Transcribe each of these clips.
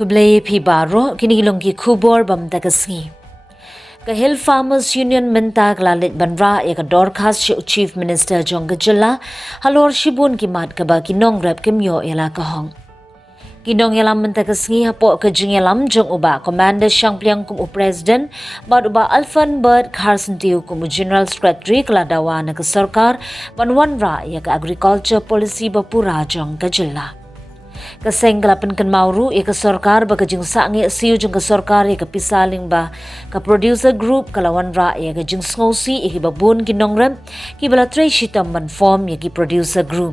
Hublay pi baro kinilong ki kubor bam dagasngi. Ka Hill Farmers Union menta glalit banra ya ka dorkas shi Chief Minister Jong Gajala halor shibun ki mat ka ba kinong rep kimyo yala ka hong. Kinong yalam menta kasngi hapo ka jing yalam jong uba Commander Shangpliang kum President bad uba Alfan Bird Carson Tiu kum General Secretary keladawa na ka sarkar banwan ra ya ka Agriculture Policy bapura Jong Gajala. Kaseng kalapan kan mauru ia ke sarkar ba kajing sangi siu jeng ke sarkar ia ke pisaling ba ka producer group kalawan ra ia ke jeng sngosi ia ke babun kinongrem ki bala Tracy Tamban form ia ke producer group.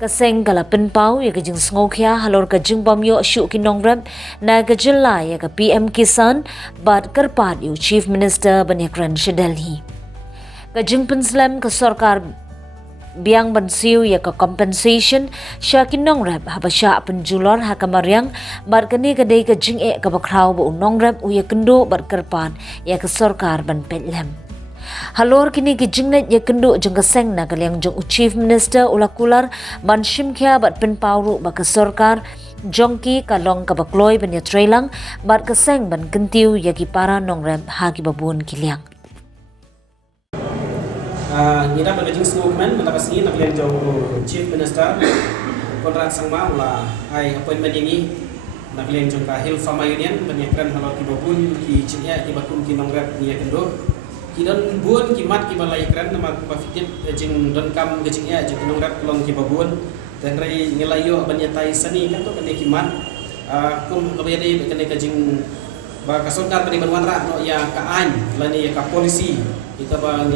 Kaseng kalapan pau ia ke jeng sngokia halor ka jeng bamyo syu kinongrem na ke jela ia ke PM Kisan bad kerpat yu Chief Minister Banyakran Delhi. Ka jeng penslam ke sarkar biang bansiu ya ka compensation sya kinong rep habasya penjulor hakamariang bar kani kadai ka jing ka bakraw bu nong rep uya kendo bar kerpan ya ka sarkar ban petlem halor kini ki jingnet ya kendo jeng kaseng na kaliang jong Chief Minister ulakular ban shimkhya bat pen pawru ba ka sarkar jongki kalong ka bakloy ban ya trailang bar kaseng ban kentiu ya ki para nong rep ha ki babun kiliang. Ngira bergajing smokeman menakasni nak lihat jauh Chief Minister Konrad Sangma ulah ai appointment ini nak lihat jauh ka Hill Farmer Union penyekeran halal ki babun ki cinya ki bakun ki nongrat ni kendo ki don bun ki mat ki balai kran nama ku pafitip jing don kam ke cinya jing nongrat kelong ki babun dan rai ngelayo banyatai sani kan to kene ki mat kum kabedi kene ka jing ba kasontar pani banwanra no ya ka an lani ya ka policy kita ba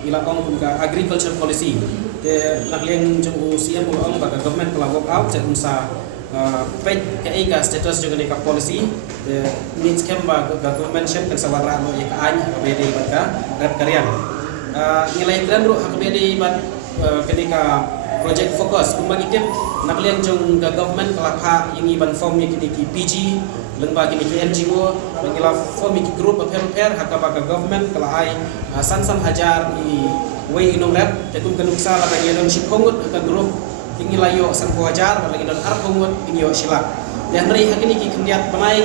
ilakong kum ka agriculture policy te nakleng jong usiam ulong ba government kala work out chen sa page ka ika status jong ka policy te needs kem ba government shen kan sawara no ya ka an kabedi ba ka rep karyan nilai kran ru hakabedi ba kenika project focus kum bagitip nakleng jong government kala pha yingi ban form ni ki PG lengba kini ki NGO bangila form ki group pair hakaba ka government kala ai san hajar ni way inong rep tekum kanuksa la bagi don shiphongut ka group tingi layo san hajar bagi don arphongut inyo silak dan ri hakini ki kendiat panai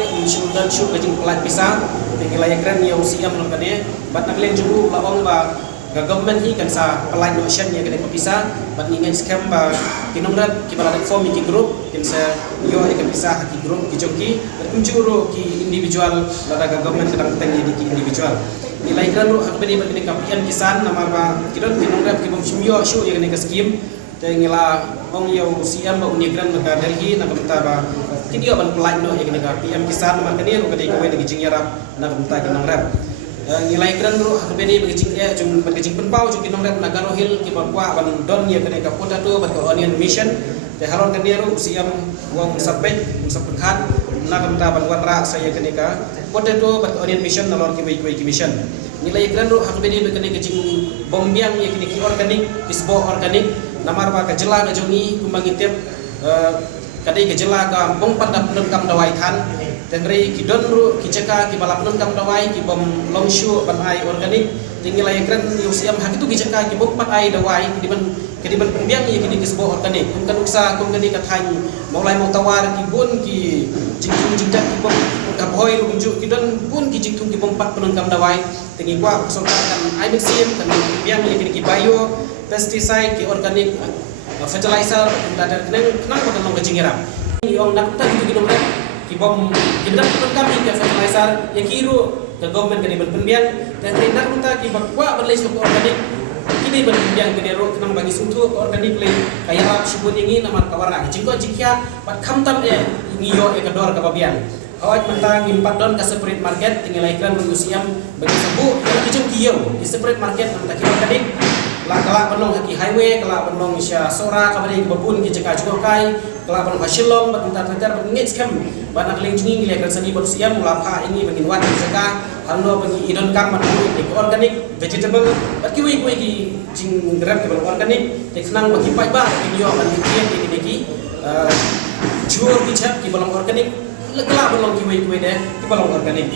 dan syu kajing pelat pisang tingi layak kren yo siam non kane bat nakleng jubu la ong ba ga government hi kan sa pelat no shen ya kene pisang bat ningen scam ba kinong rep ki bala form ki group kin sa yo ai ka pisah ki group ki jongki kunjuro ki individual lada government kadang tengi di individual nilai kan ru hak bedi bagi kapian kisan nama ba kidon kinong rep ki bom simyo syu ya ke skim te ngila ong yo siam ba unigran ka Delhi na kamta ba kidio ban plan no ya ke kapian kisan nama kani ru kadai kawe di jingyarap na kamta kinong rep nilai kan ru hak bedi bagi jing jung bagi jing penpau jung kinong rep na garohil ki ba kwa ban don ya ke ka potato ba ka onion mission te halon kan dia ru siam wong sapek musapkan na kamta ban ra saya kenika potato bat onion mission nalor ki ki mission nilai iklan ru hak bedi bekene kecing bombiang ya kini ki organik kisbo organik namar ba ka jela ka jongi kumbang itep kadai ka jela ka bong pada penun kam dawai than tengri ki don ru ki ceka ki balap penun kam dawai ki bom longshu ban ai organik nilai iklan yu siam hak itu ki ceka ki bom pat ai dawai ki ban bombiang ya kini kisbo organik kum kan uksa kum kani ka than mulai mau tawar ki bun ki jingdak ki bom kaboy lu unjuk ki don pun ki jingtung ki bom pat penun kam dawai tengi kwa kesolkan IBCM kan biang ni ki bio pesticide ki organic fertilizer dan kenang ko kan ngajingira yung nakta ki ginom rep ki bom gidak penun kam ki fertilizer ya kiru ke government kan ibon penbiang dan tindak unta ki bakwa balai so organic kini ban biang genero kenang bagi sutu organic le kaya rap subun ini nama kawarna jingko jikya pat khamtam ngiyo e kedor ka babian awak mentang impat don ka separate market tinggal iklan berusiam bagi sebu kijung kiyo di separate market mentang kiyo kadik la kala penong haki highway kala penong isya sora kabari babun ki jeka juga kai kala penong hasilong bat mentang teter ngit scam banak lingjungi ngilekran sani berusiam mulapa ini bagi wan jeka hando bagi idon kam manu di organic vegetable bat kiwi ki jing grab ki organic teknang bagi pai ba kiyo ban ki ki jur ki chap ki balong organic lekala belum kiwe deh ki balong organik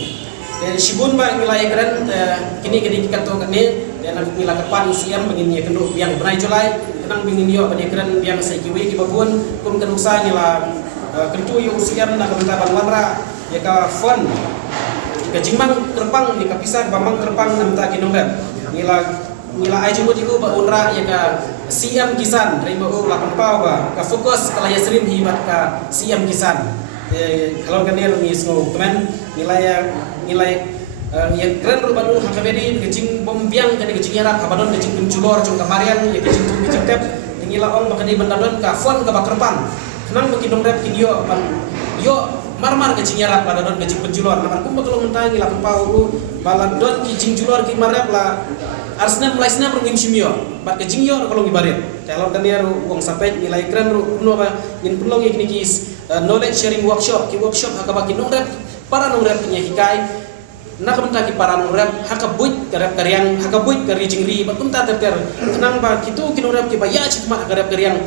dan sibun ba wilayah keren kini kita to kene dan nila kapan usiam begini kendo yang berai julai kenang bingin yo bani keren yang saya kiwe ki babun kum kenusa nila kentu yo usiam nak benda banwara ya ka fon ka jingmang terpang ya ka pisah bambang terpang nam ta kinongret nila ai jumut iku ba unra ya ka siam kisan rimo 8 pau ba ka fokus kala yasrim hibat ka siam kisan kalau kan dia ngis ngo teman nilai yang keren rupa nu hakabedi kecing bombiang kan kecing yarap habadon kecing penculor cung kamarian ya kecing tu kecing tep ngila ong bakadi bandadon ka fon ka bakerpang senang bagi dongret kinyo yo marmar kecing yarap badadon kecing penculor namar kum bakalo mentang ngila pau baladon kecing culor ki marap la arsna melaisna perngim simyo bat kecing yo kalau ngibarit kalau kan dia uang sampai nilai keren nu ba ngin pulong ikni kis knowledge sharing workshop hakabaki nongret para nongret punya hikai nak bentaki para nongret hakabuit karep karyang hakabuit kari jingri bakunta terter kenang ba kitu kinongret ki baya citma karep karyang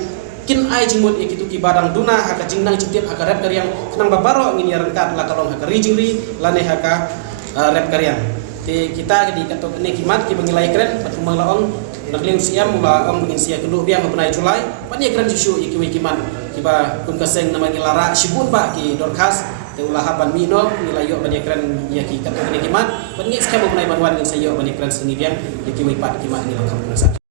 kin ai jingmut ikitu ki badang duna haka jingnang citip hakarep karyang kenang ba baro ngin yarangkat la kalong hakari jingri lane haka rep karyang te kita di kato ne kimat ki bangilai keren patumang laong nakling siam mula ong ngin sia kendu biang mapunai culai pani keren susu iki kiman kiba kum kaseng nama ngilara sibun ba ki dorkas te ulah haban mino nilai yo bani keren ya ki kato ne kimat pani skema mapunai banwan ngin sayo bani keren sengi biang ki wipat kimat ni langkap